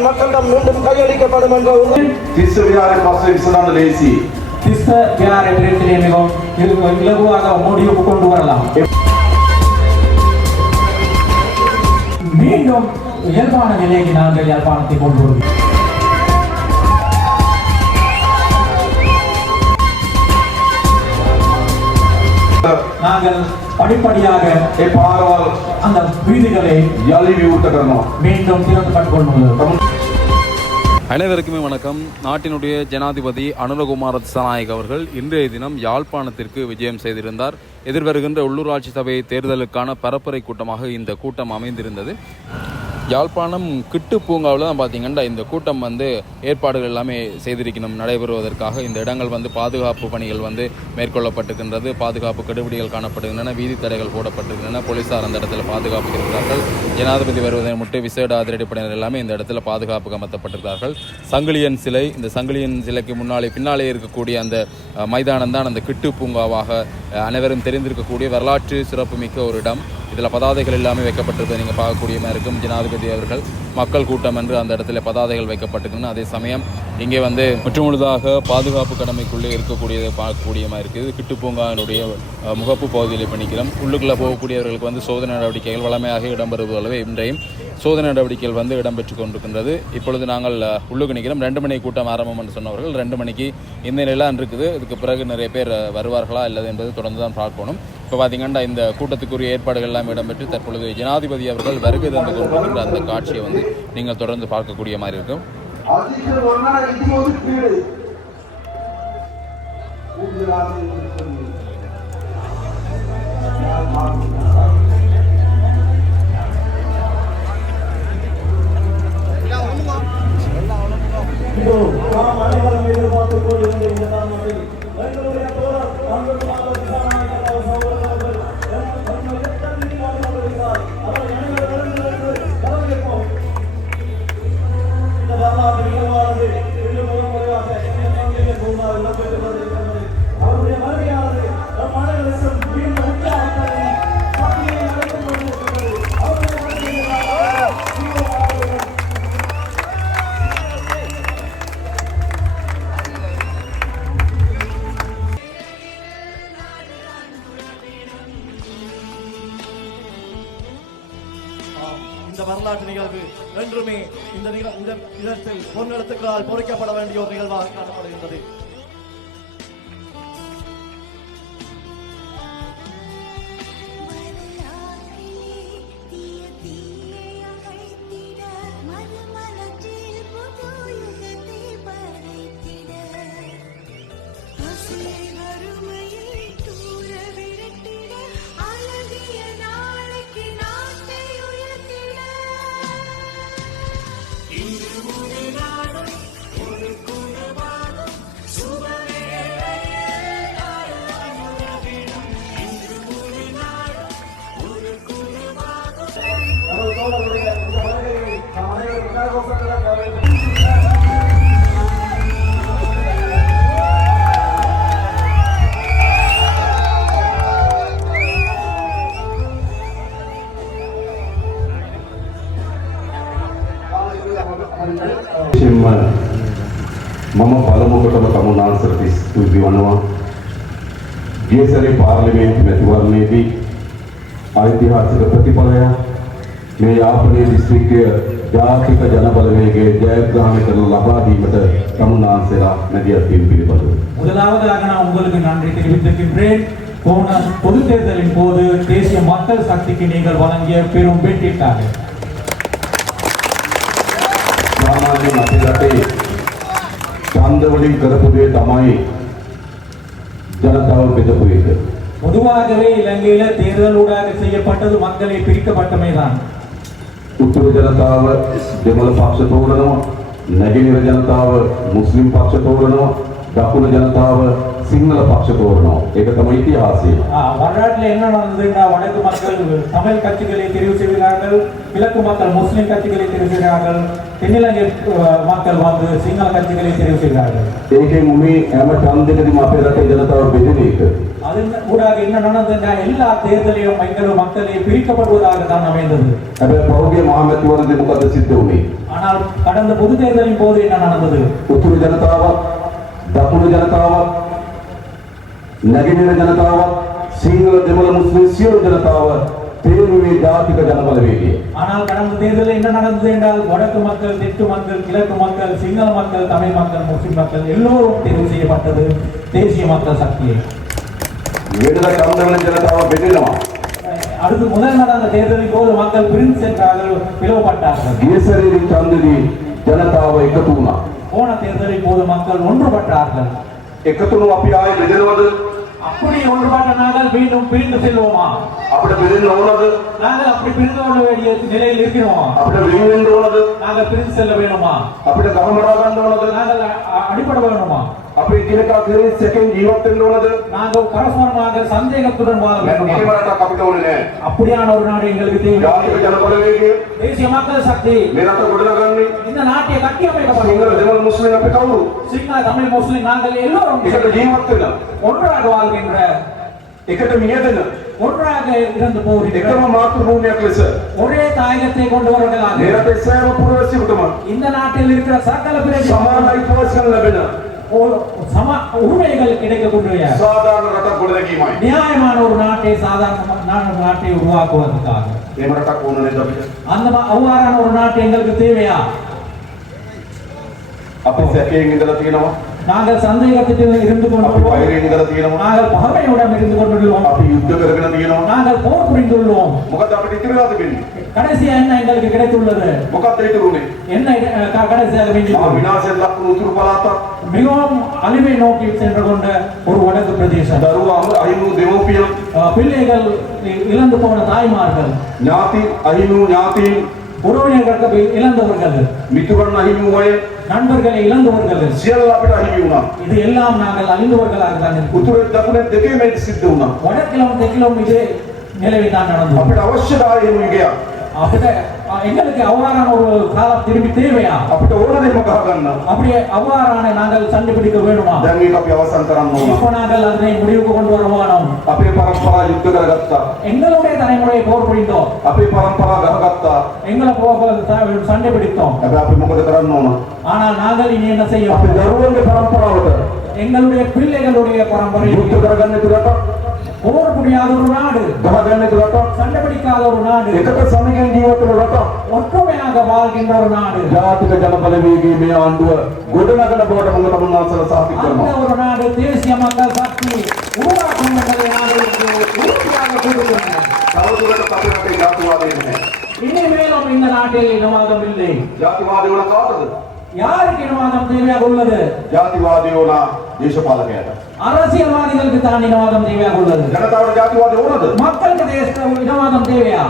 தேர்தல் மக்களிடம் மீண்டும் கையளிக்கப்படும் என்ற තිස්ස විහාරයේ පස්සේ විසඳන්න ලේසි. திஸ்ஸ விஹாரை பிரச்சனையை மிகவும் இலகுவாக முடிவுக்கு கொண்டு வரலாம். மீண்டும் இயல்பான நிலைக்கு நாங்கள் யாழ்ப்பாணத்தை கொண்டு வருவோம். நாங்கள் படிப்படியாக அந்த வீதிகளை மீண்டும் திறந்து கட்டுக்கொள்வோம். அனைவருக்குமே வணக்கம். நாட்டினுடைய ஜனாதிபதி அனுரகுமார திசாநாயக் அவர்கள் இன்றைய தினம் யாழ்ப்பாணத்திற்கு விஜயம் செய்திருந்தார். எதிர்வருகின்ற உள்ளூராட்சி சபை தேர்தலுக்கான பரப்புரை கூட்டமாக இந்த கூட்டம் அமைந்திருந்தது. யாழ்ப்பாணம் கிட்டு பூங்காவில் தான் பார்த்தீங்கன்னா இந்த கூட்டம் ஏற்பாடுகள் எல்லாமே செய்திருக்கணும் நடைபெறுவதற்காக. இந்த இடங்கள் பாதுகாப்பு பணிகள் மேற்கொள்ளப்பட்டிருக்கின்றது. பாதுகாப்பு கெடுபிடிகள் காணப்படுகின்றன. வீதி தடைகள் போடப்பட்டிருக்கின்றன. போலீசார் அந்த இடத்துல பாதுகாப்பு இருக்கிறார்கள். ஜனாதிபதி வருவதை முட்டு விசேட அதிரடிப்படையினர் எல்லாமே இந்த இடத்துல பாதுகாப்பு கமத்தப்பட்டிருக்கிறார்கள். சங்கிலியன் சிலை, இந்த சங்கிலியன் சிலைக்கு பின்னாலே இருக்கக்கூடிய அந்த மைதானம் தான் அந்த கிட்டு பூங்காவாக அனைவரும் தெரிந்திருக்கக்கூடிய வரலாற்று சிறப்புமிக்க ஒரு இடம். இதில் பதாதைகள் எல்லாமே வைக்கப்பட்டிருப்பதை நீங்கள் பார்க்கக்கூடிய மாதிரி இருக்கும். ஜனாதிபதி அவர்கள் மக்கள் கூட்டம் என்று அந்த இடத்துல பதாதைகள் வைக்கப்பட்டிருக்குன்னு. அதே சமயம் இங்கே முற்றுமுழுதாக பாதுகாப்பு கடமைக்குள்ளே இருக்கக்கூடியதை பார்க்கக்கூடிய மாதிரி இருக்குது. கிட்டு பூங்காவினுடைய முகப்பு பகுதியில் பண்ணிக்கிறோம். உள்ளுக்குள்ளே போகக்கூடியவர்களுக்கு சோதனை நடவடிக்கைகள் வளமையாக இடம்பெறுவது போலவே இன்றையும் சோதனை நடவடிக்கைகள் இடம்பெற்று கொண்டிருக்கின்றது. இப்பொழுது நாங்கள் உள்ளுக்கு நிற்கிறோம். 2 மணி கூட்டம் ஆரம்பம் என்று சொன்னவர்கள் 2 மணிக்கு இந்த நிலையெல்லாம் இருக்குது. இதுக்கு பிறகு நிறைய பேர் வருவார்களா இல்லது என்பது தொடர்ந்து தான் பார்க்கணும். இப்போ பார்த்தீங்கன்னா இந்த கூட்டத்துக்குரிய ஏற்பாடுகள் எல்லாம் இடம்பெற்று தற்பொழுது ஜனாதிபதி அவர்கள் வருகை தந்து கொண்டிருக்கின்ற அந்த காட்சியை நீங்கள் தொடர்ந்து பார்க்கக்கூடிய மாதிரி இருக்கும். இந்த வரலாற்று நிகழ்வு என்றுமே இந்த இடத்தில் பொன்னெழுத்துக்களால் பொறிக்கப்பட வேண்டிய ஒரு நிகழ்வாக காணப்படுகின்றது. මම පළමුවටම තමුන්නාන්සට ස්තුති වනවා. ගිය සැරේ පාර්ලිමේන්තු මැතිවරණයේදී ඓතිහාසික ප්‍රතිඵලයක් මේ යාපනයේ දිස්ත්‍රික්කය ජාතික ජනබලවේගයේ ජයග්‍රහණය කරන ලබා දීමට තමුන්නාන්සලා මැදිහත් වීම පිළිබඳව முதலாவதாக நான் உங்களுக்கு நன்றி தெரிவிக்கின்றேன். போன பொது தேர்தலின் போது தேசிய மக்கள் சக்திக்கு நீங்கள் வழங்கிய பெரும் வெற்றிக்காக. සාමාන්‍යයෙන් අපේ රටේ ඡන්ද වලින් කරපු දේ තමයි ජනතාව බෙදපු එක. பொதுவாகவே இலங்கையில தேர்தலூடாக செய்யப்பட்டது மக்களை பிரிக்கப்பட்டமைதான். උතුරු ජනතාව දෙමළ පක්ෂ තෝරනවා, නැගෙනහිර ජනතාව මුස්ලිම් පක්ෂ තෝරනවා, දකුණු ජනතාව සිංහල පක්ෂ තෝරනවා. ඒක තමයි ඉතිහාසය. வரலாற்றில் என்ன நடந்ததுன்னா வடக்கு மக்கள் தமிழ் கட்சிகளை தெரிவு செய்கிறார்கள், கிழக்கு மக்கள் முஸ்லிம் கட்சிகளை தெரிவு செய்கிறார்கள், தென்னிலங்கை மக்கள் வந்து சிங்கள கட்சிகளை தெரிவு செய்கிறார்கள். ඒකෙන් මේ හැම ඡන්දෙකදීම අපේ රටේ ජනතාව බෙදෙන එක. அதன் ஊடாக என்ன நடந்ததுன்னா எல்லா தேர்தலையும் எங்கள் மக்களை பிரிக்கப்படுவதாக தான் அமைந்தது. හැබැයි පෞද්ගලික මහමැතිවරණදී මොකද සිද්ධ වුනේ? ஆனால் கடந்த பொது தேர்தலின் போது என்ன நடந்தது? උතුරු ජනතාව, දකුණු ජනතාව, නැගෙනහිර ජනතාව, සිංහල දෙමළ මුස්ලිම් සියලු ජනතාව තේරුවේ ජාතික ජනබලවේගය. ஆனால் கடந்த தேர்தலில் என்ன நடந்தது என்றால் வடக்கு மக்கள், தெற்கு மக்கள், கிழக்கு மக்கள், சிங்கள மக்கள், தமிழ் மக்கள், முஸ்லிம் மக்கள் எல்லோரும் தேர்வு செய்யப்பட்டது தேசிய மக்கள் சக்தியை. වෙනද ඡන්දවල ජනතාව බෙදෙනවා. அடுத்து முதல் நடந்த தேர்தலின் போது மக்கள் பிரிந்து சென்றார்கள், பிளவுபட்டார்கள். ගිය සැරේ ඡන්දෙදී ජනතාව එකතු වුණා. போன தேர்தலின் போது மக்கள் ஒன்றுபட்டார்கள். එකතු වුණු අපි ආයේ බෙදෙනවද? அப்படி ஒன்றுபட்ட நாங்கள் மீண்டும் பிரிந்து செல்வோமா? අපිට බෙදෙන්න ඕනද? நாங்கள் அப்படி பிரிந்து கொள்ள வேண்டிய நிலையில் இருக்கிறோமா? අපිට වෙන් වෙන්න ඕනද? நாங்கள் பிரிந்து செல்ல வேணுமா? අපිට ගහමරා ගන්න ඕනද? நாங்கள் அடிபட வேணுமா? අපි එකිනෙකා කෙරෙහි සැකෙන් ජීවත් වෙන්න ඕනද? நாங்கள் பரஸ்பரமாக சந்தேகத்துடன் வாழ வேண்டுமா? එහෙම රටක් අපිට ඕනේ නැහැ. அப்படியான ஒரு நாடு எங்களுக்கு தேவை. ජාතික ජනබලවේගය தேசிய மக்கள் சக்தி මේ රට ගොඩනගන්නේ இந்த நாட்டை கட்டி அமைக்கப்படும். සිංහල දෙමළ මුස්ලිම් අපි කවුරු? சிங்கள தமிழ் முஸ்லிம் நாங்கள் எல்லோரும் එකට ජීවත් වෙන, ஒன்றாக வாழ்கின்ற, එකට මියදෙන, ஒன்றாக இருந்து போகின்ற, එකම මාතෘ භූමියක් ලෙස ஒரே தாயகத்தை கொண்டவர்களாக මේ රටේ සෑම පුරවැසියෙකුටම இந்த நாட்டில் இருக்கிற சகல பிரஜை සමාන අයිතිවාසිකම් ලැබෙන சம உரிமைகள் கிடைக்கக்கூடிய සාධාරණ රටක් ගොඩනැගීමයි. நியாயமான ஒரு நாட்டை, சாதாரண நாட்டை உருவாக்குவதற்காக එහෙම රටක් ඕන නේද අපිට? அந்த அவ்வாறான ஒரு நாட்டு எங்களுக்கு தேவையா? අපි සැකයෙන් ඉඳලා තියෙනවා, நாங்கள் சந்தேகத்தில் இருந்து අපි கொண்டுள்ளோம், වෛරයෙන් ඉඳලා තියෙනවා, நாங்கள் பகைமையுடன் இருந்து கொண்டுள்ளோம், අපි යුද්ධ කරගෙන තියෙනවා. நாங்கள் போர் புரிந்துள்ளோம். මොකද අපිට ඉතිරිලා තිබෙන්නේ? கடைசியா என்ன எங்களுக்கு கிடைத்துள்ளது? මොකක්ද ඉතුරුනේ? என்ன கடைசியாக මහා மிஞ்சியுள்ளது? විනාශයෙන් ලක් වුණු උතුරු පළාතක්, மிகவும் அழிவை நோக்கி சென்று கொண்ட ஒரு வடக்கு பிரதேசம். දරුවා අහිමි වූ දෙමෝපියන්, பிள்ளைகள் இழந்து போன தாய்மார்கள், ඥාති අහිමි වූ ඥාතීන්, உறவினர்கள் இழந்தவர்கள், මිතුරන් අහිමි වූ අය நண்பர்களை இழந்தவர்கள், සියල්ල අපිට අහිමි වුණා. இது எல்லாம் நாங்கள் அழிந்தவர்களாக தான் இருக்கிறோம். උතුරේ දකුණේ දෙකේම ඒක සිද්ධ වුණා. வடக்கிலும் தெற்கிலும் இதே நிலைமை தான் நடந்தது. අපිට අවශ්‍ය දායම විගයක්. அப்படி எங்களுக்கு அவ்வாறான ஒரு காலம் திரும்பி தேவையா? අපිට ඕන දෙයක් ගහ ගන්න. அப்படியே அவ்வாறான நாங்கள் சண்டைபிடிக்க வேண்டுமா? දැන් මේක අපි අවසන් කරන්න ඕන. இப்போ நாங்கள் அதனை முடிவுக்கு கொண்டு வர வேணும். අපේ පරම්පරාව යුද්ධ කරගත්තා. எங்களுடைய தலைமுறையை போர் புரிந்தோம், අපේ පරම්පරාව ගහගත්තා. எங்களை சண்டை பிடித்தோம். හැබැයි අපි මොකද කරන්න ඕන? ஆனால் நாங்கள் இனி என்ன செய்ய අපේ வேண்டும்? දරුවන්ගේ පරම්පරාවට எங்களுடைய பிள்ளைகளுடைய பரம்பரை යුද්ධ කරගන්න තුරට போர் புரியாத ஒரு நாடு, ගහගන්න තුරට சண்டை பிடிக்காத ஒரு நாடு, එකට සමගින් ජීවත් වෙන රට ஒற்றுமையாக வாழ்கின்ற ஒரு நாடு, ජාතික ජනබලවේගයේ මේ ආණ්ඩුව ගොඩනගන බවට මම තමුන්නාසල සාතික அந்த කරනවා. ஒரு நாடு தேசிய மக்கள் சக்தி உருவாக்கும் என்பதை நாடுகளுக்கு உறுதியாக கூறுகின்றனர். තවදුරටත් අපේ රටේ ජාතිවාදය නැහැ. இனிமேலும் இந்த நாட்டில் இனவாதம் இல்லை. ජාතිවාදය වල කාටද? யாருக்கு இனவாதம் தேவையாக உள்ளது? ජාතිවාදය වල දේශපාලකයාට. அரசியல்வாதிகளுக்கு தான் இனவாதம் தேவையாக உள்ளது. ජනතාවට ජාතිවාදය ඕනද? மக்களுக்கு இனவாதம் தேவையா?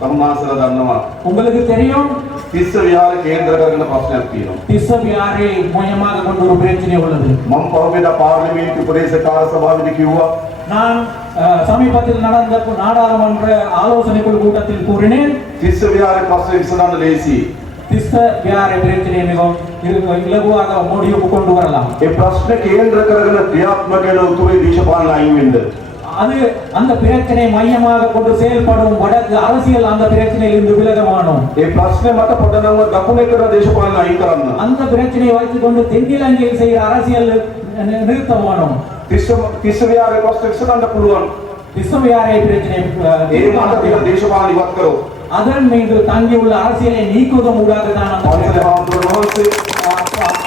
තමුන්නාසල දන්නවා. உங்களுக்கு தெரியும், තිස්ස විහාරේ කේන්ද්‍ර කරගෙන ප්‍රශ්නයක් තියෙනවා. திஸ்ஸவியாரை மையமாக கொண்டு ஒரு பிரச்சனை உள்ளது. මම පහුගියදා පාර්ලිමේන්තු උපදේශ කාර්ය සභාවේදී කිව්වා நான் சமீபத்தில் நடந்த நாடாளுமன்ற ஆலோசனை குழு கூட்டத்தில் கூறினேன், තිස්ස විහාරේ ප්‍රශ්න විසඳන්න ලේසි. திஸ்ஸவியாரை பிரச்சனையை மிகவும் இலகுவாக முடிவுக்கு கொண்டு வரலாம். ඒ ප්‍රශ්න කේන්ද්‍ර කරගෙන ක්‍රියාත්මක වෙන උතුරේ දේශපාලන අයින් වෙන්න. அது அந்த பிரச்சனை மையமாக கொண்டு செயல்படும் வடக்கு அரசியல் அந்த பிரச்சனையில் இருந்து விலக வேணும். ඒ ප්‍රශ්නේ මත පදනම දකුණේ කරන දේශපාලන අයින් කරන්න. அந்த பிரச்சனையை வைத்துக் கொண்டு தென்னிலங்கையில் செய்கிற அரசியல் நிறுத்த வேணும். තිස්ස විහාරේ ප්‍රශ්න විසඳන්න පුළුවන්. திஸ்ஸவியாரை பிரச்சனை ඒ මත තියෙන දේශපාලන ඉවත් කරෝ. அதன் மீது தங்கியுள்ள அரசியலை நீக்குவதன் ஊடாக தான் පන්සලේ හාමුදුරුවෝ වහන්සේ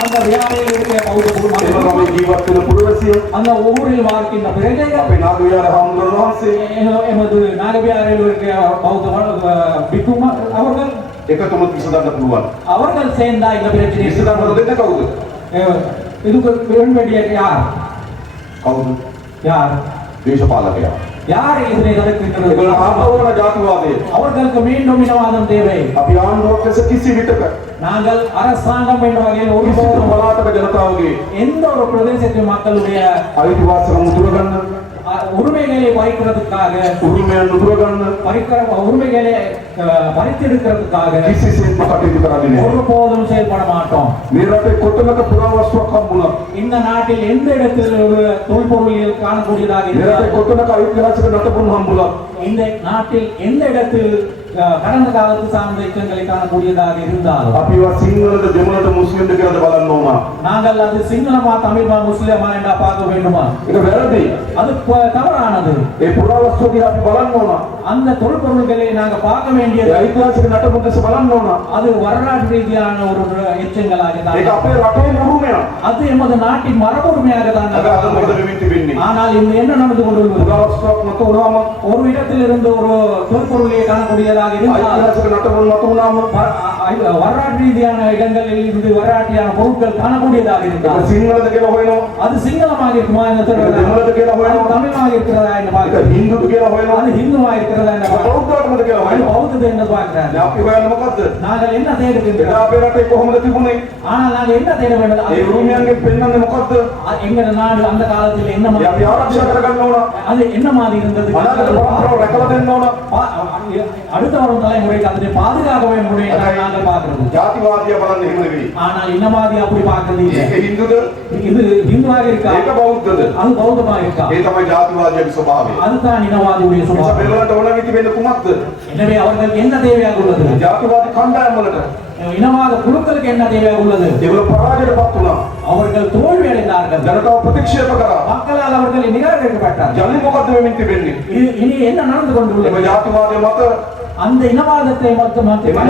அந்த வியாரையில் இருக்கிற பௌத்த ඒ குருமார்கள், වගේම ජීවත් වෙන පුරවැසියෝ அந்த ஊரில் வாழ்கின்ற பிரஜைகள், අපේ නාග විහාර හාමුදුරුවෝ වහන්සේ எமது நாகவியாரையில் இருக்கிற பௌத்த பிக்குமா அவர்கள் එකතුම විසඳන්න පුළුවන්. அவர்கள் சேர்ந்தா இந்த பிரச்சனையை විසඳන්න දෙන්නේ කවුද? இதுக்கு வேண்டிய யார்? කවුද? யார்? දේශපාලකයා. யார் இதனை தடுக்கின்றது? ඒගොල්ලෝ ආපවන ජාතිවාදය. அவர்களுக்கு மீண்டும் இனவாதம் தேவை. අපි ආණ්ඩුවක් ලෙස කිසි විටක நாங்கள் அரசாங்கம் என்ற வகையில் කිසිදු ஒருபோதும் පළාතක ජනතාවගේ எந்த ஒரு பிரதேசத்தின் மக்களுடைய අයිතිවාසිකම් උතුර ගන්න, உரிமைகளை பறிக்கிறதுக்காக උරුමයන් උදුර ගන්න உரிமைகளை பறித்தெடுக்கிறதுக்காக කිසිසේත්ම කටයුතු කරන්නේ නැහැ. ஒருபோதும் செயல்பட மாட்டோம். මේ රටේ කොතනක පුරාවස්තුවක් හම්බුණා. இந்த நாட்டில் எந்த இடத்தில் ஒரு தொல்பொருளியல் காணக்கூடியதாக මේ රටේ இருந்தாலும் කොතනක ඓතිහාසික නටබුන් හම්බුණා. இந்த நாட்டில் எந்த இடத்தில் கடந்த காலத்து சார்ந்த இயக்கங்களை காணக்கூடியதாக இருந்தாலும் අපි වා සිංහලද දෙමළද මුස්ලිම්ද කියලාද බලන්න ඕන. நாங்கள் அது சிங்களமா தமிழமா முஸ்லிமா என்றா பார்க்க வேண்டுமா? ඒක වැරදි. அது தவறானது. ඒ පුරාවස්තුව දිහා අපි බලන්න ඕන. அந்த தொல்பொருள்களை நாங்க பார்க்க வேண்டியது ඒ ඓතිහාසික නටබුන් දැස බලන්න ඕන. அது வரலாற்று ரீதியான ஒரு எச்சங்களாக ඒක தான். අපේ රටේ උරුමයක්. அது எமது நாட்டின் மரபுரிமையாக தான். අද අද මොකද වෙමින් තිබෙන්නේ? ஆனால் இந்த என்ன நடந்து கொண்டுள்ளது? පුරාවස්තුවක් නැත වුණාම ஒரு இடத்தில் இருந்து ஒரு தொல்பொருளை காணக்கூடியதாக இருந்தால் ඓතිහාසික නටබුන් නැත වුණාම வரலாற்று ரீதியான இடங்களில் இருந்து வரலாற்றியான பொருட்கள் காணக்கூடியதாக ඒක இருந்தால் සිංහලද කියලා හොයනවා. அது சிங்களமாக இருக்குமா என்று ඒක தெரியல. දෙමළද කියලා හොයනවා. தமிழமாக இருக்கிறதா என்று ඒක பார்க்கிறேன். හින්දුද කියලා හොයනවා. அது ஹிந்துவா இருக்கிறதா என்று பார்க்கிறேன். බෞද්ධකමද කියලා அது හොයනවා. பௌத்தது என்று பார்க்கிறேன். දැන් අපි හොයන්නේ මොකද්ද? நாங்கள் என்ன එදා தேடுகின்றோம்? අපේ රටේ කොහොමද තිබුණේ? ஆனால் நாங்கள் என்ன தேட வேண்டும்? ඒ උරුමයන්ගෙන් පෙන්වන්නේ මොකද්ද? எங்கள் நாடு அந்த காலத்தில் என்ன ඒ අපි ආරක්ෂා කරගන්න ඕන. அது என்ன மாதிரி இருந்தது? අනාගත පරම්පරාව රැකලා දෙන්න ඕන. அடுத்த வரும் தலைமுறைக்கு அதனை பாதுகாக்க வேண்டும் என்று நாங்கள் பார்க்கிறது. ජාතිවාදියා බලන්නේ එහෙම නෙවෙයි. ஆனால் இனவாதி அப்படி பார்க்கிறது இல்லை. ඒක හින්දුද? இது ஹிந்துவாக இருக்கா? ඒක බෞද්ධද? அது பௌத்தமாக இருக்கா? ඒ තමයි ජාතිවාදියාගේ ස්වභාවය. அதுதான் இனவாதியுடைய නිසා சுபாவம். බෙලවන්ට ඕන විදි වෙන්නේ කුමක්ද? எனவே அவர்களுக்கு என்ன தேவையாக உள்ளது? ජාතිවාදී කණ්ඩායම් වලට இனவாத குழுக்களுக்கு என்ன தேவையாக உள்ளது? ඒගොල්ලෝ පරාජයටපත් වුණා. அவர்கள் தோல்வி அடைந்தார்கள். ජනතාව ප්‍රතික්ෂේප කරා. மக்களால் அவர்களை நிராகரிக்கப்பட்டார். ජනි මොකද්ද වෙමින් තිබෙන්නේ? இனி என்ன நடந்து එම கொண்டுள்ளது? ජාතිවාදය මත அந்த இனவாதத்தை එම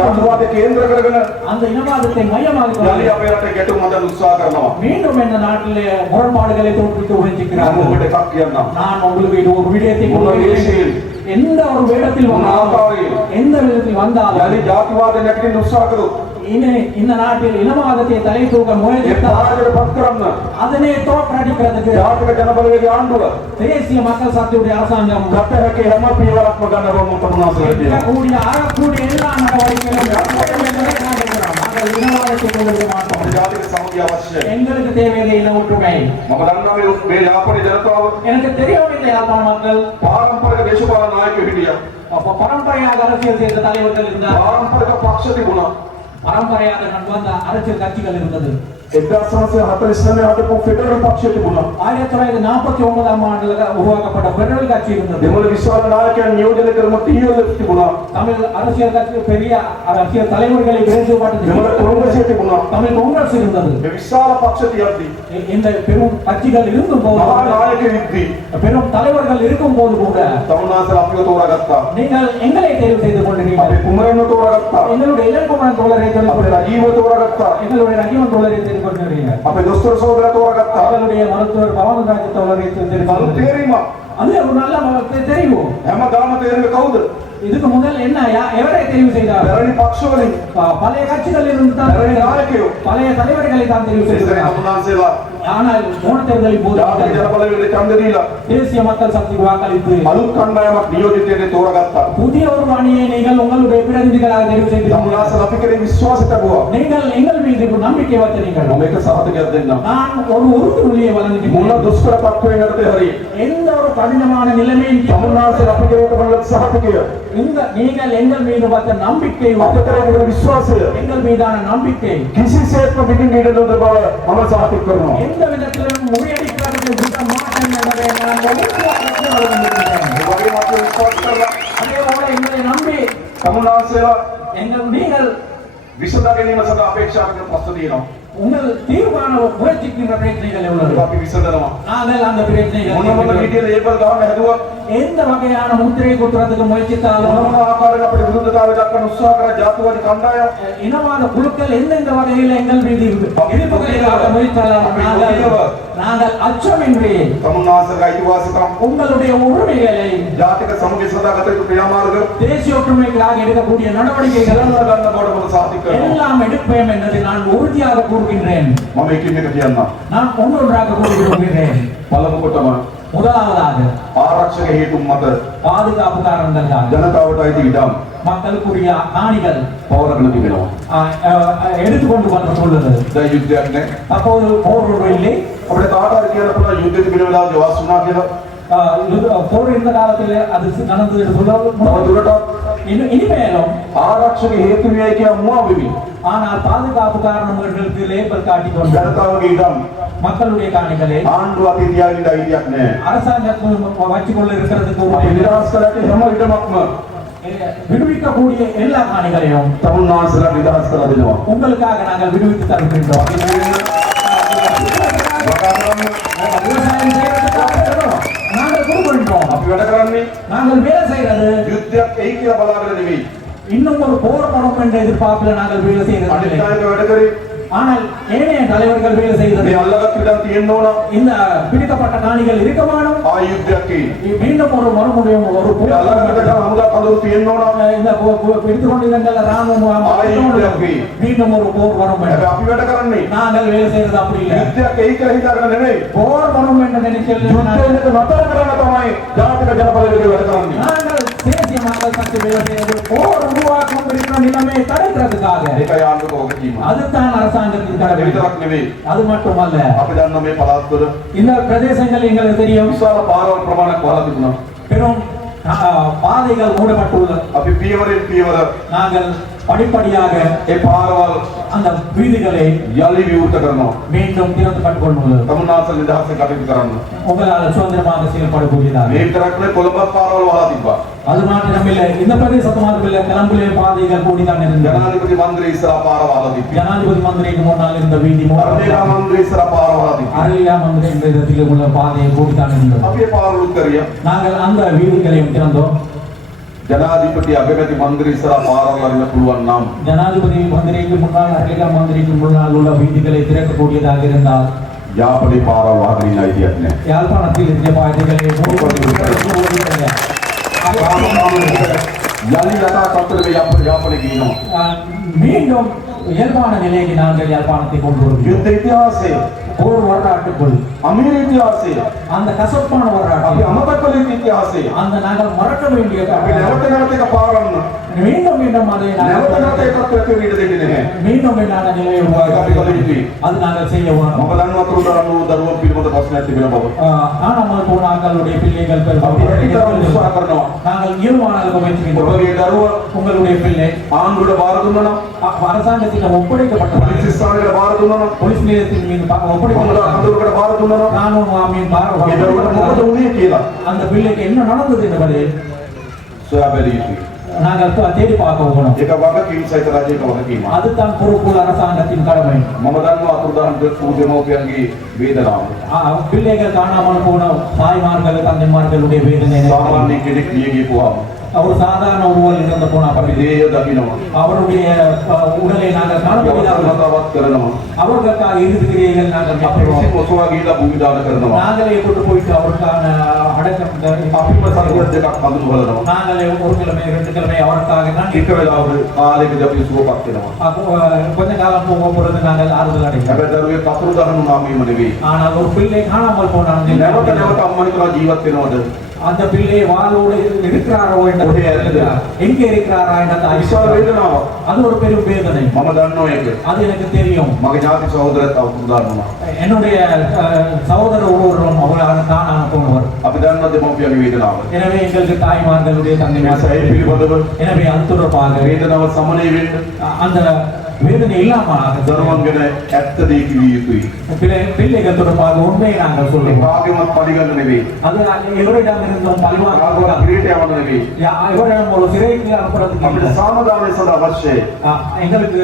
ජාතිවාදය කේන්ද්‍ර කරගෙන அந்த இனவாதத்தை மையமாக යලි கொண்டு අපේ රටේ ගැටුම් හදන්න උත්සාහ කරනවා. மீண்டும் இந்த நாட்டிலே முரண்பாடுகளை தோற்றுவிக்க මම முயற்சிக்கிறார்கள். ඔබට එකක් කියන්නම්. நான் உங்களுக்கு இது ஒரு விடயத்தை මොන கூறுகிறேன். දේශයෙන් எந்த ஒரு வேடத்தில் මොන வந்தாலும் ආකාරයෙන් எந்த விதத்தில் வந்தாலும் යලි ජාතිවාදය නැගිටින්න උත්සාහ කළොත් இந்த நாட்டில் இனவாதத்தை தலை தூக்க ඒ முயற்சித்தால் පරාජයටපත් කරන්න அதனை தோற்கடிக்கிறதுக்கு ජාතික ජනබලවේගයේ ආණ්ඩුව தேசிய மக்கள் சக்தியுடைய அரசாங்கம் ගත හැකි හැම පියවරක්ම ගන්න බව මම ප්‍රමාණවත් கூடிய அறக்கூடிய எல்லா நடவடிக்கைகளும் எடுக்கப்படும் என்பதை நான் நினைக்கிறேன். நாங்கள் இனவாதத்தை கொண்டு மாட்டோம். ජාතික සමගිය අවශ්‍යයි. எங்களுக்கு தேவையான இன ஒற்றுமை. මම දන්නවා මේ යාපනයේ ජනතාව எனக்கு தெரியவில்லை யாழ்ப்பாண மக்கள் පාරම්පරික දේශපාලන නායකයෝ හිටියා. பரம்பரையாக அரசியல் செய்த தலைவர்கள் இருந்தார். පාරම්පරික පක්ෂ තිබුණා. பரம்பரையாக வந்த அரசியல் கட்சிகள் இருந்தது. 1949 හදපු ෆෙඩරල් පක්ෂය තිබුණා. 1949ஆம் ஆண்டுல உருவாக்கப்பட்ட பெடரல் கட்சி இருந்தது. දෙමළ විශාල නායකයන් නියෝජනය කරන TLF තිබුණා. தமிழ் அரசியல் கட்சி பெரிய அரசியல் தலைவர்களை விரைவுபடுத்தி දෙමළ කොංග්‍රසය තිබුණා. தமிழ் காங்கிரஸ் இருந்தது. මේ විශාල පක්ෂ තියද්දී இந்த பெரும் கட்சிகள் இருக்கும் போது මහා නායකයෙක්දී பெரும் தலைவர்கள் இருக்கும் போது கூட තමුන්නාසල අපිව තෝරාගත්තා. நீங்கள் எங்களை தேர்வு செய்து கொண்டிருக்கிறீர்கள். අපේ කුමරන්ව තෝරාගත්තා. எங்களுடைய இளங்குமரன் தோழரை தேர்வு අපේ රජීව තෝරාගත්තා. எங்களுடைய ரஜீவன் தோழரை தேர்வு கொண்டிருக்கிறீர்கள். අපේ දොස්තර සහෝදරයා තෝරාගත්තා. அவர்களுடைய மருத்துவர் பவனராஜ தோழரை தேர்வு කවුද තේරීම? அது ஒரு நல்ல தெரியும். හැමදාම තේරෙන්නේ කවුද? இதுக்கு முதல் என்ன எவரை தெரிவு செய்தார்? පැරණි පක්ෂවලින් பழைய கட்சிகளில் இருந்து தான் පැරණි නායකයෝ பழைய தலைவர்களை தான் தெரிவு செய்தார். තමුන්නාසලා ஆனால் போன தேர்தலில் போது ජාතික ජනබලවේගයට ඡන්ද දීලා தேசிய மக்கள் சக்தி வாக்களித்து අලුත් කණ්ඩායමක් නියෝජිතයෙක් තෝරාගත්තා. புதிய ஒரு அணியை நீங்கள் உங்களுடைய பிரதிநிதிகளாக தெரிவு செய்தீர்கள். තමුන්නාසල අපි කෙරේ විශ්වාස ලැබුවා. நீங்கள் எங்கள் மீது நம்பிக்கை வைத்தீர்கள். මම එක සහතිකයක් දෙන්නම්. நான் ஒரு உறுதிமொழியை මොන வழங்குகிறேன். දුෂ්කර තත්ත්වයෙන් යටතේ හරි எந்த ஒரு கடினமான நிலைமையின் තමුන්නාසල අපි කෙරේ බලන සහතිකය இந்த நீங்கள் எங்கள் மீது வைத்த நம்பிக்கை අප කෙරේ විශ්වාසය எங்கள் மீதான நம்பிக்கை කිසිසේත්ම පිටින් ඊට නොද බව මම සහතික කරනවා. எந்த விதத்திலும் முறியடிப்பதற்கு விட மாட்டேன் என்பதை நான் உறுதியாக வழங்குகிறேன். ඒ වගේම අපි විශ්වාස කරලා அதே போல எங்களை நம்பி තමුන්නාසල நீங்கள் විසඳා ගැනීම සඳහා අපේක්ෂා කරන ප්‍රශ්න තියෙනවා. உங்கள் தீர்வான முயற்சிக்கின்ற பிரச்சனைகள் ඒක எவ்வளவு? අපි විසඳනවා. நாங்கள் அந்த මොන මොන பிரச்சனைகள் විදියට ලේබල් ගන්න හැදුවත් எந்த வகையான முத்திரை குத்துறதுக்கு முயற்சித்தாலும் මොන ආකාරයෙන් අපේ විරුද්ධතාවය දක්වන්න උත්සාහ කරන ජාතිවාදී කණ්ඩායම් இனவாத குழுக்கள் எந்தெந்த வகையில் எங்கள் மீது எதிர்ப்புகளை காட்ட முயற்சித்தாலும் நாங்கள் அச்சமின்றி තමුන්නාසලගේ අයිතිවාසිකම් உங்களுடைய உரிமைகளை ජාතික සමගිය සඳහා ගත යුතු ක්‍රියාමාර්ග தேசிய ஒற்றுமைக்காக எடுக்கக்கூடிய நடவடிக்கைகள் ගන්න බවට මම සාතික කරනවා. எல்லாம் எடுப்பேன் என்பதை நான் உறுதியாக கூறுகின்றேன். මම එකින් එක කියන්නම්. நான் ஒன்றொன்றாக கூறுகிறேன். පළමු කොටම முதலாவதாக ආරක්ෂක හේතුන් මත பாதுகாப்பு காரணங்களுக்காக ජනතාවට අයිති ඉඩම් மக்களுக்குரிய காணிகள் පවරගෙන තිබෙනවා. எடுத்துக்கொண்டு வந்துள்ளது. දැන් යුද්ධයක් නැහැ. அப்போது போர் ஒன்று இல்லை. අපිට කාට හරි කියන්න පුළුවන් යුද්ධෙ තිබෙන වෙලාවට වාස් වුණා කියලා. போர் இருந்த காலத்தில் அது நடந்தது என்று சொல்ல இனிமேலும் ආරක්ෂක හේතු විය කියා මුවා වෙමි. ஆனால் பாதுகாப்பு காரணங்களுக்கு லேபர் காட்டிக் கொண்டு ජනතාවගේ ඉඩම් மக்களுடைய காணிகளை ආණ්ඩුව අතේ තියාගෙන අයිතියක් නැහැ. அரசாங்கம் வச்சுக்கொள்ள இருக்கிறதுக்கு අපි නිදහස් කරලා හැම ඉඩමක්ම விடுவிக்கக்கூடிய எல்லா காணிகளையும் තමුන්වහන්සේලා නිදහස් කරලා දෙනවා. உங்களுக்காக நாங்கள் விடுவித்து தருகின்றோம். விவசாயம் செய்யறதுக்காக நாங்கள் கொடுக்கின்றோம். අපි වැඩ කරන්නේ நாங்கள் வேலை செய்யறது යුද්ධයක් එයි කියලා බලාගෙන නෙවෙයි. இன்னும் ஒரு போர் பணம் என்ற எதிர்பார்ப்பில் நாங்கள் வேலை செய்யறது අනිත් අයට වැඩ කරේ ஆனால் ஏனைய தலைவர்கள் வேலை செய்கிறது මේ අල්ලගත් ඉඩම් තියෙන්න ඕන. இந்த பிடிக்கப்பட்ட காணிகள் இருக்க வேணும். ආ යුද්ධයක් එයි. மீண்டும் ஒரு மறுமுடியும் ஒரு මේ අල්ලගත් හමුදා කඳවුරු තියෙන්න ඕන. இந்த பிடித்துக் கொண்டிருந்த ராணுவம் மீண்டும் ஒரு போர் வரும். හැබැයි අපි වැඩ කරන්නේ நாங்கள் வேலை செய்யறது அப்படி இல்லை. යුද්ධයක් එයි කියලා හිතාගෙන නෙවෙයි. போர் வரும் என்று நினைக்கிறது යුද්ධයක නතර කරන්න තමයි ජාතික ජනබලවේගය වැඩ කරන්නේ. நாங்கள் தேசிய மக்கள் சக்தி வேலை செய்யறது போர் உருவாக்கும் இருக்கிற நிலைமையை தடுக்கிறதுக்காக. ඒකයි ආණ්ඩුවක වගකීම. அதுதான் அரசாங்கத்தின் கடமை. විතරක් නෙවෙයි. அது மட்டுமல்ல අපි දන්න මේ පළාත්වල இந்த பிரதேசங்கள் எங்களுக்கு தெரியும் විශාල පාරවල් ප්‍රමාණයක් වහලා තිබුණා. பெரும் பாதைகள் மூடப்பட்டுள்ளது. අපි පියවරෙන් පියවර நாங்கள் படிப்படியாக ඒ පාරවල් அந்த வீதிகளை යලි විවෘත කරනවා. மீண்டும் திறந்து கட்டுக்கொண்டுள்ளது. තමුන්වහන්සේ නිදහසේ කටයුතු කරන්න. உங்களால் சுதந்திரமாக செயல்படக்கூடியதாக. මේ විතරක් නෙවෙයි කොළඹ පාරවල් වහලා තිබ්බා. அது மாத்திரமில்லை இந்த பிரதேசத்து மாத்திரமில்லை கிளம்புலே பாதைகள் கூடிதான் இருந்தது. ජනාධිපති මන්දිරය ඉස්සරහා පාර වහලා තිබ්බා. ஜனாதிபதி மந்திரிக்கு முன்னால் இருந்த வீதி අරලියා මන්දිරය ඉස්සරහා පාර වහලා තිබ්බා. அருளியா மந்திரி என்ற இடத்தில் உள்ள பாதையை கூடிதான் இருந்தது. අපි ඒ පාරවලුත් කරියා. நாங்கள் அந்த வீதிகளையும் திறந்தோம். ජනාධිපති අගමැති මන්දිරය ඉස්සරහා පාරවල් අරින්න පුළුවන් නම් ஜனாதிபதி மந்திரிக்கு முன்னால் அருளியா மந்திரிக்கு முன்னால் உள்ள வீதிகளை திறக்கக்கூடியதாக இருந்தால் යාපනයේ පාරවල් වහගෙන ඉන්න අයිතියක් නැහැ. யாழ்ப்பாணத்தில் இருந்த பாதைகளை යලි යථා තත්ත්වෙට මේ යාපනයේ ගිහිනවා. மீண்டும் இயல்பான நிலைக்கு நாங்கள் யாழ்ப்பாணத்தை கொண்டு வருகிறோம். යුද්ධ ඉතිහාසයේ போர் வரலாற்றுக்குள் අමීර ඉතිහාසයේ அந்த கசப்பான අපි வரலாற்று අමතක කළ යුතු ඉතිහාසයේ அந்த நாங்கள் மறக்க வேண்டிய අපි නැවත නැවත එක පාරන්න மீண்டும் மீண்டும் அதை නැවත නැවත එකක් වෙන්න ඉඩ දෙන්නේ නැහැ. மீண்டும் மீண்டான நிலையை அது நாங்கள் செய்ய வேணும். මම දන්නවා තුරුදානු දරුවෝ පිළිබඳ ප්‍රශ්නයක් තිබෙන බව. காணாமல் போனாக்களுடைய பிள்ளைகள் நாங்கள் இயல்பான முயற்சிக்கின்றோம். ඔබගේ දරුවා உங்களுடைய பிள்ளை ආණ්ඩුවට බාර දුන්නා නම් அரசாங்கத்திடம் ஒப்படைக்கப்பட்ட පොලිස් ස්ථානයකට බාර දුන්නා නම් போலீஸ் நிலையத்தின் மீது ஒப்படைக்கப்பட்ட කඳවුරකට බාර දුන්නා නම් ராணுவ முகாமின் ඒ දරුවට මොකද වුනේ කියලා அந்த பிள்ளைக்கு என்ன நடந்தது என்பதை සොයා බැලිය යුතුයි. நாங்கள் தேடி பார்க்க போகணும். ඒක වගකීම් සහිත රජයක වගකීමක්. அதுதான் பொறுப்புள்ள அரசாங்கத்தின் கடமை. මම දන්නවා අතුරුදහන් දෙමව්පියන්ගේ වේදනාව. பிள்ளைகள் காணாமல் போன தாய்மார்கள் தந்தைமார்களுடைய வேதனை සාමාන්‍ය කෙනෙක් ගිය ගියපුවාම அவர் சாதாரண ஒருவர் இறந்து போனா අපි දේය දකින්නවා. அவருடைய உடலை நாங்கள் காணப்படுகிறார்கள். කතාවත් කරනවා. அவர்களுக்காக இருக்கிறீர்கள் நாங்கள் අපි විසින් ඔසවා ගිහිලා භූමි දාන කරනවා. நாங்களே கொண்டு போயிட்டு அவருக்கான அடக்கம் අපිම සතිය දෙකක් හඳුන් බලනවා. நாங்களே ஒரு கிழமை 2 கிழமை அவருக்காக நான் එක වෙලාවක කාලයකදී අපි සුවපත් වෙනවා. கொஞ்ச காலம் போக பொழுது நாங்கள் ஆறுதல் அடைகிறோம். හැබැයි දරුවේ කතුරුදහන් වුණාම එහෙම නෙවෙයි. ஆனால் ஒரு பிள்ளை காணாமல் போனான் නැවත නැවත අම්මනිකලා ජීවත් වෙනවද? அந்த பிள்ளை வாளோடு இருக்கிறாரோ என்ற எங்கே இருக்கிறாரா என்ற විශාල වේදනාවක්. அது ஒரு பெரும் வேதனை. මම දන්නවා ඒක. அது எனக்கு தெரியும். මගේ ඥාති සහෝදරයත් අවුරුද්දක් වුණා. என்னுடைய சகோதரர் ஒருவரும் அவராக காணாம போனவர். අපි දන්නවා දෙමව්පියන්ගේ වේදනාව. எனவே எங்களுக்கு தாய்மார்களுடைய தந்தைமார்கள் ඒ පිළිබඳව எனவே அது தொடர்பாக වේදනාව සමනය වෙන්න அந்த வேதனை இல்லாமல் දරුවන් ගැන ඇත්ත දේ කිවිය යුතුයි. பிள்ளைகள் தொடர்பாக உண்மையை நாங்கள் சொல்லுவோம். කාගෙවත් පරිගන්න නෙවෙයි. அது எவரிடம் இருந்தும் பழிவாங்க කාගවත් පිළිට යවන්න නෙවෙයි. எவரிடம் ஒரு சிறைக்கு அனுப்புறதுக்கு අපිට සාමදානය සඳහා අවශ්‍යයි. எங்களுக்கு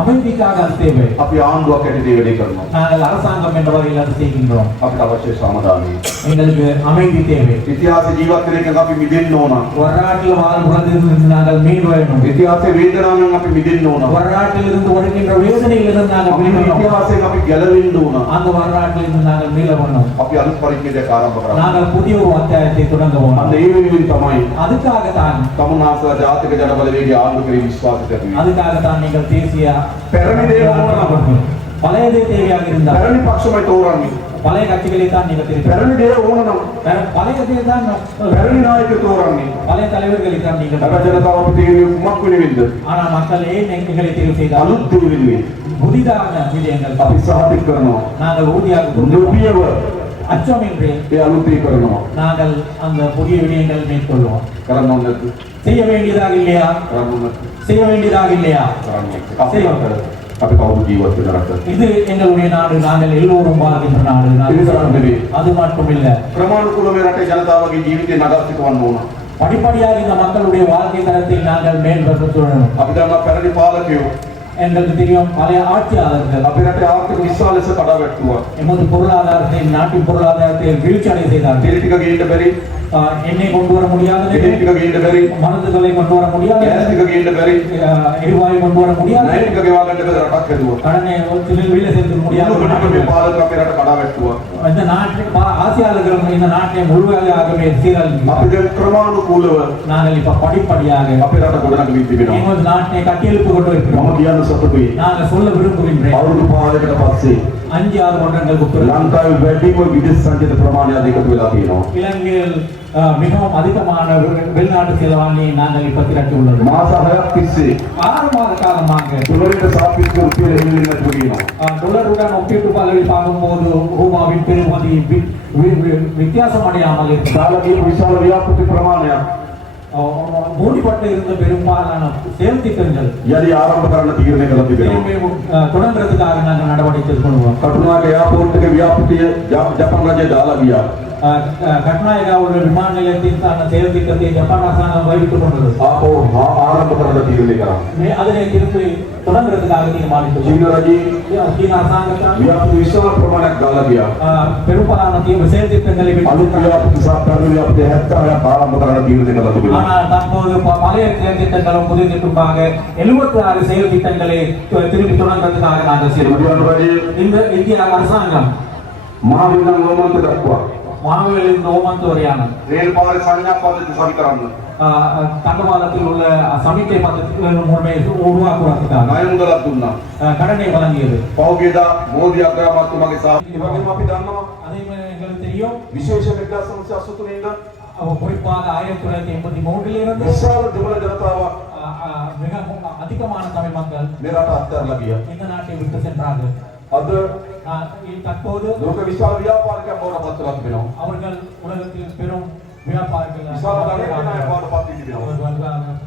அமைதிக்காக அது தேவை. අපි ආණ්ඩුවක් ඇතුලේ වැඩේ කරනවා. நாங்கள் அரசாங்கம் என்ற வகையில் அது செய்கின்றோம். අපිට අවශ්‍ය සාමදානය. எங்களுக்கு அமைதி தேவை. ඉතිහාස ජීවත් වෙන එකෙන් අපි මිදෙන්න ඕන. வரலாற்றில் வாழ்வதிலிருந்து நாங்கள் மீள் வேண்டும். ඉතිහාසයේ වේදනාවෙන් අපි මිදෙන්න ඕන. வரலாற்றில் இருந்து வருகின்ற வேதனையில் இருந்து நாங்கள் மீள வேண்டும். ඉතිහාසයෙන් අපි ගැලවෙන්න ඕන. அந்த வரலாற்றில் இருந்து நாங்கள் மீள வேண்டும். අපි අලුත් පරිච්ඡේදයක් ආරම්භ කරමු. நாங்கள் புதிய ஒரு அத்தியாயத்தை தொடங்க අන්න வேண்டும். ඒ වෙනුවෙන් තමයි அதுக்காகத்தான் තමුන්නාසලා ජාතික ජනබලවේගයේ ආණ්ඩු කිරීම විශ්වාසයට ඇති වෙන්නේ. அதுக்காகத்தான் நீங்கள் தேசிய පැරණි දේ ඕන. பழையதே தேவையாக இருந்தால் පැරණි පක්ෂමයි තෝරන්නේ. பழைய கட்சிகளை தான் நீங்கள் தெரிவிக்க පැරණි දේ ඕන නම් பழையதே தான் පැරණි නායකයෝ තෝරන්නේ. பழைய தலைவர்களை தான் நீங்கள் හැබැයි ජනතාව අපිට තේරෙන්නේ කුමක් වෙනුවෙන්ද? ஆனால் மக்கள் ஏன் எங்களை தெரிவு செய்தால் අලුත් දේ වෙනුවෙන්. புதிதான விஜயங்கள் අපි සාතික කරනවා. நாங்கள் உறுதியாக නොබියව அச்சமின்றி ඒ අලුතේ කරනවා. நாங்கள் அந்த புதிய விடயங்கள் மேற்கொள்வோம். කරන්න ඕනේ නැද්ද? செய்ய வேண்டியதாக இல்லையா? කරන්න ඕනේ නැද්ද? செய்ய வேண்டியதாக இல்லையா? කරන්න ඕනේ. අපි කවුරු ජීවත් වෙන රට. இது எங்களுடைய நாடு, நாங்கள் எல்லோரும் வாழ்கின்ற நாடு. அது மட்டும் இல்ல, ක්‍රමානුකූලව මේ රටේ ජනතාවගේ ජීවිතේ නගාසිකවන්න ඕන. படிப்படியாக இந்த மக்களுடைய வாழ்க்கை தரத்தை நாங்கள் மேம்படுத்தணும். අපි දන්නා පැරණි පාලකයෝ எங்களுக்கு தெரியும் பழைய ஆட்சியாளர்கள் අපේ රටේ ආර්ථික විශාල ලෙස කඩාවැටුවා. எமது பொருளாதாரத்தை, நாட்டின் பொருளாதாரத்தை வீழ்ச்சி அடைய செய்தார்கள். තෙල් ටික ගේන්න බැරි, எண்ணெய் கொண்டு வர முடியாது, ගෙඩි ටික ගේන්න බැරි, மருந்துகளை கொண்டு வர முடியாது, ගෑස් ටික ගේන්න බැරි, எரிவாயு கொண்டு வர முடியாது, ණය ටික ගෙවා ගන්න බැරි රටක් හැදුවා. கடனை வெளியில சேர்த்து முடியாது. මේ පාලක අපේ රට කඩාවැටුවා. இந்த நாட்டில் ஆட்சியாளர்கள் இந்த நாட்டை முழுமையாகவே சீரழித்தார்கள். අපි දැන් ක්‍රමානුකූලව நாங்கள் இப்ப படிப்படியாக අපේ රට ගොඩනගමින් තිබෙනවා. எமது நாட்டை கட்டியெழுப்பு கொண்டு මම இருக்கிறோம். කියන්න සතුටුයි. நாங்கள் சொல்ல விரும்புகின்றேன், අවුරුදු 5කට පස්සේ 5-6 வருடங்களுக்கு பிறகு ලංකාවේ වැඩිම විදේශ සංචිත ප්‍රමාණයක් එකතු වෙලා තියෙනවා. இலங்கையில் மிகவும் அதிகமான வெளிநாட்டு செலவாணி நாங்கள் இப்ப திரட்டி உள்ளது. මාස 6ක් තිස්සේ 6 மாத காலமாக ඩොලරයට සාපේක්ෂව රුපියල හිමිවෙන්නේ නැතුව තියෙනවා. டாலருடன் ஒப்பிட்டு அளவில் பார்க்கும்போது ரூபாவின் பெறுமதி வித்தியாசம் அடையாமல் இருக்கிறது. දාලා තියෙන විශාල ව්‍යාපෘති ප්‍රමාණයක් மூடிப்பட்டு இருந்த பெரும்பாலான செயல் திட்டங்கள் යලි ආරම්භ කරන්න තීරණය කළා තිබෙනවා. தொடங்குறதுக்காக நாங்கள் நடவடிக்கை கொள்வோம். කටුනාගේ එයාපෝට් එකේ ව්‍යාපෘතිය ජපාන් රජය දාලා ගියා. கட்நாயகாவுள்ள விமான நிலையத்தின் செயல் திட்டத்தை ஜப்பான் அரசாங்கம் வைத்துக் கொண்டது. ආපෝ ආරම්භ කරන්න තීරණය කරා. அதனை திருப்பி தொடங்குறதுக்காக தீர்மானித்தது. චීන රජයේ சீன அரசாங்கத்தால் ව්‍යාපෘති විශාල ප්‍රමාණයක් දාලා ගියා. பெரும்பாலான செயல் திட்டங்களை අලුත් ව්‍යාපෘති සහ පැරණි ව්‍යාපෘති 76ක් ආරම්භ කරන්න තීරණය කළා තිබෙනවා. ஆனால் தற்போது பழைய செயல் திட்டங்களும் புதிய திட்டமாக 76 செயல் திட்டங்களை திருப்பி தொடங்குறதுக்காக நாங்கள் செய்கிறோம். இந்த இந்திய அரசாங்கம் මහවිලන් ලෝමන්ත දක්වා மாணவர்களின் ஓமந்து வரையான රේල් පාරේ සංඥා පද්ධති සවි කරන්න தண்டவாளத்தில் உள்ள சமிக்கை பദ്ധதிகள் முழுமை உருவாக்குவதற்காக ණය මුදලක් දුන්නා. கடனை வழங்கியது. පෞගේදා මෝදි අග්‍රාමාත්‍යතුමාගේ සාහිත්‍ය වගේම අපි දන්නවා அதே மாதிரி எங்களுக்கு தெரியும், විශේෂ 1983 ඉඳන් குறிப்பாக 1983 இருந்து විශාල දෙමළ ජනතාවක් மிக அதிகமான தமிழ் மக்கள் මේ රට අත්හැරලා ගියා. இந்த நாட்டை விட்டு சென்றார்கள். අද தற்போது ලෝක විශාල ව්‍යාපාරිකයන් බවට පත් වෙලා තිබෙනවා. அவர்கள் உலகத்தில் பெரும் வியாபாரிகள் විශාල ධනයකට බවට පත් වී තිබෙනවා.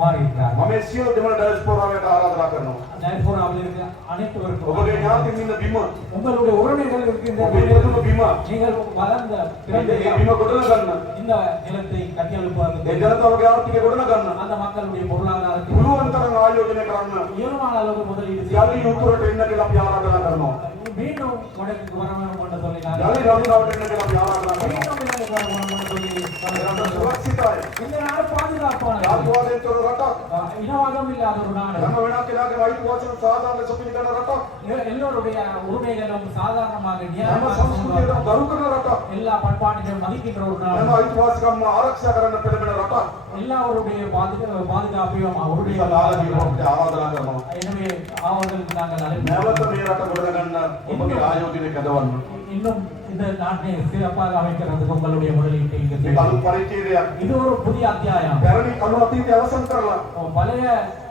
மாறி இருக்கிறார்கள். මම මේ සියලු දෙමළ ඩයස්පෝරාවට ආරාධනා කරනවා. டயஸ்போராவில் இருக்கிற அனைத்துவருக்கும் ඔබගේ ඥාතීන් ඉන්න බිම உங்களுடைய உறவினர்கள் இருக்கின்ற ඔබේ ඉපදුණු බිම நீங்கள் வளர்ந்த பிறந்த මේ බිම ගොඩනගන්න. இந்த நிலத்தை கட்டியெழுப்புவதற்கு ඒ ජනතාවගේ ආර්ථිකය ගොඩනගන්න. அந்த மக்களுடைய பொருளாதாரத்தை පුළුවන් තරම් ආයෝජනය කරන්න. இயல்பான அளவு முதலீடு යලි උතුරට එන්න කියලා අපි ආරාධනා කරනවා. மீண்டும் வடக்கு வர வேண்டும் என்று சொல்லி යලි රටට එන්න කියලා අපි ආරාධනා කරනවා. மீண்டும் இலங்கை வர வேண்டும் என்று சொல்லி රට සුරක්ෂිතයි. இந்த நாடு பாதுகாப்பானது, ජාතිවාදයෙන් තොර රටක්. இனவாதம் இல்லாத ஒரு நாடு, හැම වෙනක් එලාගේ අයිතිවාසිකම් සාධාරණ ලෙස පිළිගන්න රටක්. எல்லோருடைய உரிமைகளும் சாதாரணமாக හැම நியாயமாக සංස්කෘතියකටම ගරු කරන රටක්. எல்லா பண்பாட்டிலும் மதிக்கின்ற ஒரு හැම நாடு, අයිතිවාසිකම්ම ආරක්ෂා කරන්න පෙළඹෙන රටක්. எல்லாருடைய பாதுகாப்பையும் அவருடைய ලාලගේ අපිට ආරාධනා කරනවා. எனவே அவர்களுக்கு நாங்கள் නැවත මේ රට ගොඩනගන්න ඔබගේ ආයෝජනය කැදවන්න. இன்னும் இந்த நாட்டை சிறப்பாக அமைக்கிறதுக்கு உங்களுடைய முதலீட்டை இங்கு මේ செய்யுங்கள். අලුත් පරිච්ඡේදයක් இது ஒரு புதிய அத்தியாயம். පැරණි කණු අතීතය අවසන් කරලා பழைய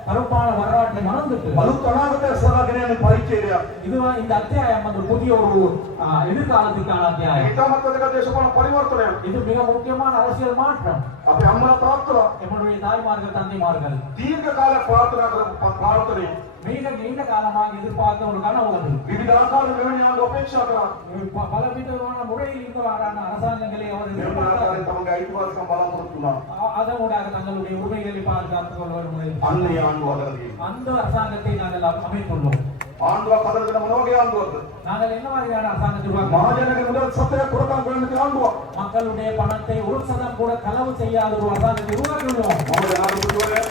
கருப்பான வரலாற்றை மறந்துட்டு අලුත් අනාගතය සලකගෙන යන පරිච්ඡේදයක්. இது இந்த அத்தியாயம் வந்து புதிய ஒரு எதிர்காலத்துக்கான அத்தியாயம். ඉතාමත් වැදගත් දේශපාලන පරිවර්තනයක්. இது மிக முக்கியமான அரசியல் மாற்றம். අපේ අම්මලා තාත්තලා நம்முடைய தாய்மார்கள் தந்தைமார்கள் දීර්ඝ කාලයක් ප්‍රාර්ථනා කරපු ප්‍රාර්ථනය மிக நீண்ட காலமாக எதிர்பார்த்த ஒரு கனவு அது. විවිධ ආකාර මෙවැනි ආණ්ඩු අපේක්ෂා කරා. பல விதமான முறையில் இவ்வாறான அரசாங்கங்களை அவர் මෙවැනි எதிர்பார்த்தார். ආකාරයෙන් තමන්ගේ අයිතිවාසිකම් බලාපොරොත්තු වුණා. அதனூடாக தங்களுடைய உரிமைகளை பாதுகாத்துக் கொள்வது අන්න ඒ ආණ්ඩුව හදලා තියෙනවා. அந்த அரசாங்கத்தை நாங்கள் அமைத்துள்ளோம். ආණ්ඩුවක් හදලා දෙන මොන වගේ ආණ්ඩුවක්ද? நாங்கள் என்ன மாதிரியான அரசாங்கத்தை உருவாக்குவோம்? මහජනක මුදල් සත්‍යයක් කොරකම් කරන්න තියෙන ආණ්ඩුවක්. மக்களுடைய பணத்தை ஒரு சதம் கூட களவு செய்யாத ஒரு அரசாங்கத்தை உருவாக்கியுள்ளோம். මම ජනාධිපතිවරයා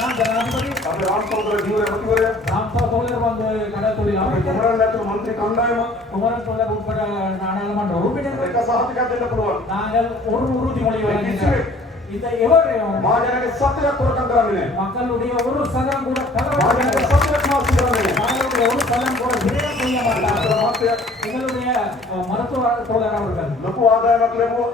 நான் ஜனாதிபதி, අපේ රාජ්‍යසභාවේ ජීවර ඇමතිවරයා ராம்சா வந்து கடற்தொழில் අපේ அமைச்சர், කුමරන් ඇතුළු മന്ത്രി කණ්ඩායම குமரன் தோழர் உட்பட நாடாளுமன்ற உறுப்பினர்கள் එක සහතිකයක් දෙන්න පුළුවන්. நாங்கள் ஒரு உறுதிமொழி வழங்குகிறோம். இந்த எவரையும் මහජනක සත්‍යයක් කොරකම් කරන්නේ නැහැ. மக்களுடைய ஒரு சதம் கூட களவு මහජනක செய்யாத, සත්‍යයක් මාසි කරන්නේ නැහැ. மக்களுடைய எங்களுடைய ஒரு பலம் கூட விரயம் செய்ய மாட்டார்கள். எங்களுடைய மருத்துவ தோழர் அவர்கள் ලොකු ආදායමක් ලැබුවා.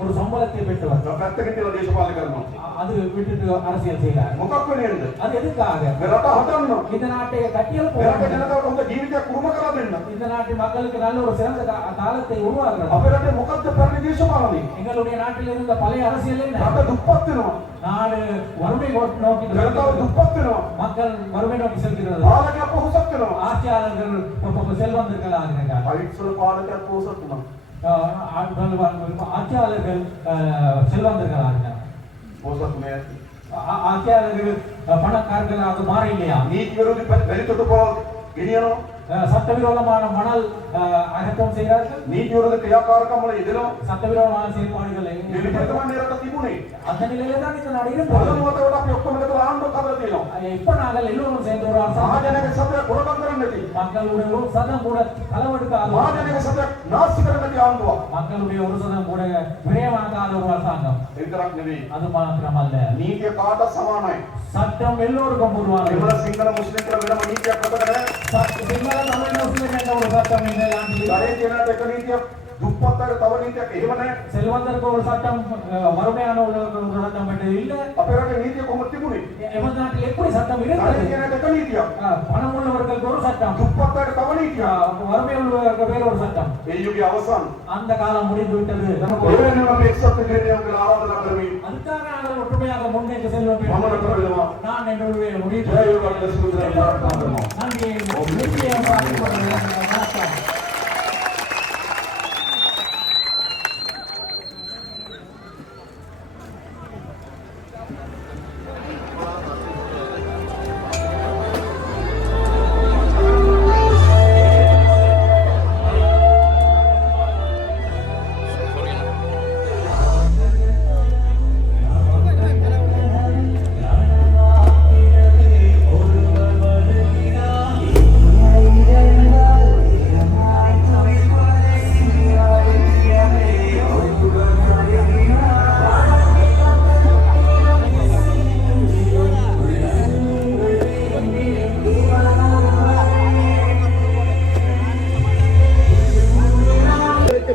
ஒரு சம்பளத்தை பெற்றவர் පැත්තකින් තියලා දේශපාලනය කරනවා. அது விட்டுட்டு அரசியல் செய்கிறார். මොකක් වෙන්නේද? அது எதுக்காக? මේ රට හදන්න. இந்த நாட்டை கட்டியல் මේ රට ජනතාවට හොඳ ජීවිතයක් උරුම කරලා දෙන්න. இந்த நாட்டு மக்களுக்கு நல்ல ஒரு சிறந்த காலத்தை உருவாக்குறது. අපේ රටේ මොකක්ද පැරණි දේශපාලනය? எங்களுடைய நாட்டில் இருந்த பழைய அரசியல் என்ன? රට දුප්පත් වෙනවා. நாடு வறுமை நோக்கி ජනතාව දුප්පත් වෙනවා. மக்கள் வறுமை நோக்கி செல்கிறது. පාලකයා පොහොසත් වෙනවා. ஆட்சியாளர்கள் செல்வந்தர்களாக இருக்கிறார்கள். අයිත්සල පාලකයා පොහොසත් වුණා. ஆட்சியாளர்கள் செல்வந்தர்களாக இருக்கிறார்கள். පොහොසත් නෑ. ஆட்சியாளர்கள் பணக்காரர்களாக மாற இல்லையா? නීති විරෝධී පරිතොටුපොළ ගෙනියනවා. சட்டவிரோதமான மணல் அகற்றம் செய்கிறார்கள். නීති විරෝධී ක්‍රියාකාරකම් වල යෙදෙනවා. சட்டவிரோதமான செயல்பாடுகளை නිලපතිතුමන් රට තිබුණේ. அந்த நிலையில தான் இந்த நாடு இருந்தது. පළමුවට අපි ඔක්කොම එකතු ආණ්ඩුවක් හදලා තියෙනවා. இப்ப நாங்கள் எல்லோரும் சேர்ந்து ஒரு அரசாங்கம் මහජනක සත්‍ය ගොඩක් කරන්නේ නැති. மக்களுடைய ஒரு சதம் கூட களவெடுக்காத මහජනක සත්‍ය නාස්ති කරන්න නැති ආණ්ඩුවක්. மக்களுடைய ஒரு சதம் கூட விரயமாக்காத ஒரு அரசாங்கம். ඒ විතරක් නෙවෙයි. அது மாத்திரமல்ல, නීතිය කාටත් සමානයි. சட்டம் எல்லோருக்கும் பொதுவானது. දෙමළ සිංහල මුස්ලිම් කියලා වෙනම නීතියක් අපිට නැහැ. சிங்கள தமிழ் முஸ்லிம் என்ற ஒரு சட்டம் இந்த நாட்டில் දරේ තියෙන එක නීතියක් දුප්පත්තාට තව නීතියක් එහෙම නැහැ. செல்வந்தருக்கு ஒரு சட்டம் வறுமையான ஒரு சட்டம் என்று இல்ல. අපේ රටේ නීතිය කොහොමද තිබුණේ? எமது நாட்டில் எப்படி சட்டம் දරේ இருக்கிறது? තියෙන එක නීතියක්. பணம் உள்ளவர்களுக்கு ஒரு சட்டம், දුප්පත්තාට තව නීතියක්. வறுமை உள்ளவர்களுக்கு வேறு ஒரு சட்டம். ඒ යුගයේ අවසන්. அந்த காலம் முடிந்து விட்டது. එවැනිම අපි එක්සත් දිනයක් කියලා ආරාධනා කරමින් அதுக்காக நாங்கள் ஒற்றுமையாக முன்னேற்ற செல்வோம். මම කරනවා. நான் என்னுடைய முடிவு ජය වේවා කියලා සිතනවා. நன்றி. நிச்சயம் வணக்கம்.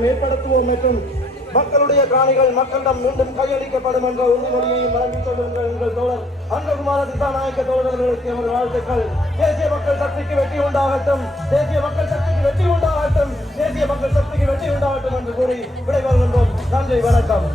மேம்படுத்துவோம் மற்றும் மக்களுடைய காணிகள் மக்களிடம் மீண்டும் கையளிக்கப்படும் என்ற உறுதிமொழியை வழங்கிக் கொள்கின்ற எங்கள் தோழர் அன்பகுமார திசாநாயக்க தோழர்களுக்கு எமது வாழ்த்துக்கள். தேசிய மக்கள் சக்திக்கு வெற்றி உண்டாகட்டும், தேசிய மக்கள் சக்திக்கு வெற்றி உண்டாகட்டும், தேசிய மக்கள் சக்திக்கு வெற்றி உண்டாகட்டும் என்று கூறி விடைபெறுகின்றோம். நன்றி, வணக்கம்.